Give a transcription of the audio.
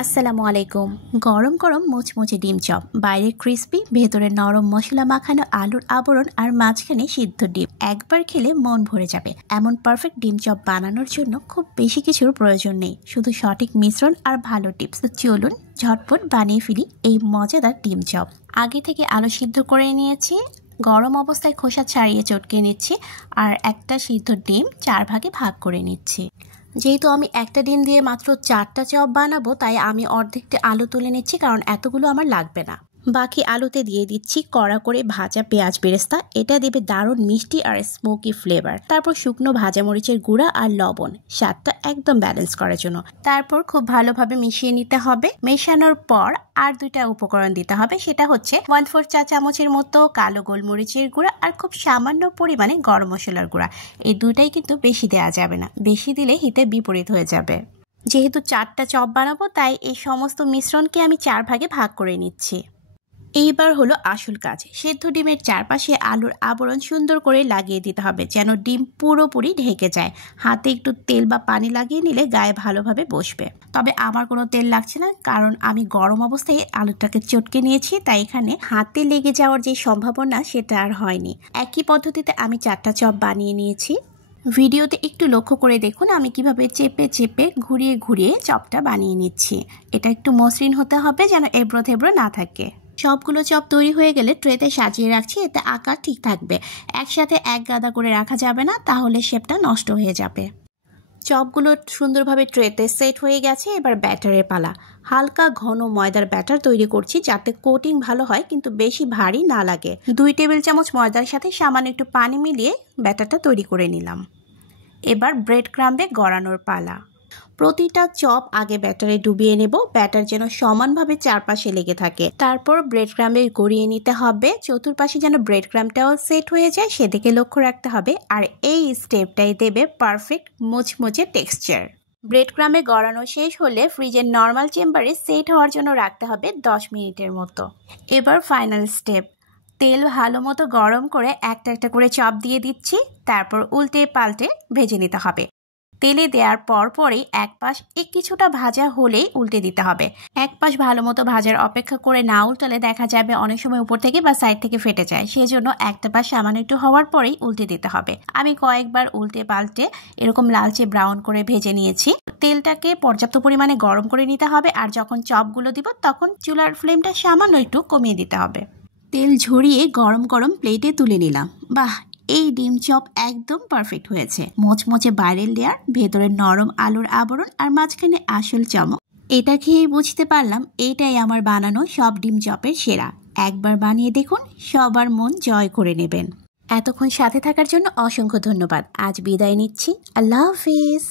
আসসালামু আলাইকুম। গরম গরম মুচমুচে ডিম চপ, বাইরে ক্রিস্পি, ভেতরে নরম মশলা মাখানো আলুর আবরণ আর মাঝখানে সিদ্ধ ডিম। একবার খেলে মন ভরে যাবে। এমন পারফেক্ট ডিম চপ বানানোর জন্য খুব বেশি কিছুর প্রয়োজন নেই, শুধু সঠিক মিশ্রণ আর ভালো টিপস। তো চলুন ঝটপট বানিয়ে ফেলি এই মজাদার ডিম চপ। আগে থেকে আলু সিদ্ধ করে নিয়েছি, গরম অবস্থায় খোসা ছাড়িয়ে চটকে নিচ্ছি আর একটা সিদ্ধ ডিম 4 ভাগে ভাগ করে নিচ্ছি। যেহেতু আমি একটা ডিম দিয়ে মাত্র 4টা চপ বানাবো, তাই আমি অর্ধেকটা আলু তুলে নিচ্ছি, কারণ এতগুলো আমার লাগবে না। বাকি আলুতে দিয়ে দিচ্ছি কড়া করে ভাজা পেঁয়াজ বেরেস্তা। এটা দেবে দারুণ মিষ্টি আর স্মোকি ফ্লেভার। তারপর শুকনো ভাজা মরিচের গুঁড়া আর লবণ, স্বাদটা একদম ব্যালেন্স করার জন্য। তারপর খুব ভালোভাবে মিশিয়ে নিতে হবে। মেশানোর পর আর 2টা উপকরণ দিতে হবে, সেটা হচ্ছে 1/4 চা চামচের মতো কালো গোলমরিচের গুঁড়া আর খুব সামান্য পরিমাণে গরম মশলার গুঁড়া। এই দুটাই কিন্তু বেশি দেওয়া যাবে না, বেশি দিলে হিতে বিপরীত হয়ে যাবে। যেহেতু 4টা চপ বানাবো, তাই এই সমস্ত মিশ্রণকে আমি 4 ভাগে ভাগ করে নিচ্ছি। এইবার হলো আসল কাজ। সেদ্ধ ডিমের চারপাশে আলুর আবরণ সুন্দর করে লাগিয়ে দিতে হবে, যেন ডিম পুরোপুরি ঢেকে যায়। হাতে একটু তেল বা পানি লাগিয়ে নিলে গায়ে ভালোভাবে বসবে। তবে আমার কোনো তেল লাগছে না, কারণ আমি গরম অবস্থায় আলুটাকে চটকে নিয়েছি, তাই এখানে হাতে লেগে যাওয়ার যে সম্ভাবনা সেটা আর হয়নি। একই পদ্ধতিতে আমি 4টা চপ বানিয়ে নিয়েছি। ভিডিওতে একটু লক্ষ্য করে দেখুন আমি কিভাবে চেপে চেপে ঘুরিয়ে ঘুরিয়ে চপটা বানিয়ে নিচ্ছি। এটা একটু মসৃণ হতে হবে, যেন এবড়ো থেবড়ো না থাকে। সবগুলো চপ তৈরি হয়ে গেলে ট্রেতে সাজিয়ে রাখছি, এতে আকার ঠিক থাকবে। একসাথে এক গাদা করে রাখা যাবে না, তাহলে শেপটা নষ্ট হয়ে যাবে। চপগুলো সুন্দরভাবে ট্রেতে সেট হয়ে গেছে। এবার ব্যাটারের পালা। হালকা ঘন ময়দার ব্যাটার তৈরি করছি, যাতে কোটিং ভালো হয় কিন্তু বেশি ভারী না লাগে। 2 টেবিল চামচ ময়দার সাথে সামান্য একটু পানি মিলিয়ে ব্যাটারটা তৈরি করে নিলাম। এবার ব্রেড ক্রাম্বে গড়ানোর পালা। প্রতিটা চপ আগে ব্যাটারে ডুবিয়ে নেব, ব্যাটার যেন সমানভাবে চারপাশে লেগে থাকে। তারপর ব্রেড ক্রাম্বে গড়িয়ে নিতে হবে। চতুর্পাশে যেন ব্রেড ক্রাম্বটাও সেট হয়ে যায়, সেদিকে লক্ষ্য রাখতে হবে। আর এই স্টেপটাই দেবে পারফেক্ট মুচমুচে টেক্সচার। ব্রেড ক্রাম্বে গড়ানো শেষ হলে ফ্রিজের নর্মাল চেম্বারে সেট হওয়ার জন্য রাখতে হবে 10 মিনিটের মতো। এবার ফাইনাল স্টেপ। তেল ভালো মতো গরম করে একটা একটা করে চপ দিয়ে দিচ্ছি, তারপর উল্টে পাল্টে ভেজে নিতে হবে। তেলে দেওয়ার পরই এক পাশ কিছুটা ভাজা হলেই উল্টে দিতে হবে। এক পাশ ভালো মতো ভাজার অপেক্ষা করে না উল্টালে দেখা যাবে অনেক সময় উপর থেকে বা সাইড থেকে ফেটে যায়। সেজন্য একটা পাশ সামান্য একটু হওয়ার পরেই উল্টে দিতে হবে। আমি কয়েকবার উল্টে পাল্টে এরকম লালচে ব্রাউন করে ভেজে নিয়েছি। তেলটাকে পর্যাপ্ত পরিমাণে গরম করে নিতে হবে, আর যখন চপগুলো দিব তখন চুলার ফ্লেমটা সামান্য একটু কমিয়ে দিতে হবে। তেল ঝরিয়ে গরম গরম প্লেটে তুলে নিলাম। বাহ, এই ডিম চপ একদম পারফেক্ট হয়েছে। মোচমোচে বাইরের লেয়ার, ভেতরে নরম আলুর আবরণ আর মাঝখানে আসল চমক। এটা খেয়ে বুঝতে পারলাম এইটাই আমার বানানো সব ডিম চপের সেরা। একবার বানিয়ে দেখুন, সবার মন জয় করে নেবেন। এতক্ষণ সাথে থাকার জন্য অসংখ্য ধন্যবাদ। আজ বিদায় নিচ্ছি। আল্লাহ হাফিজ।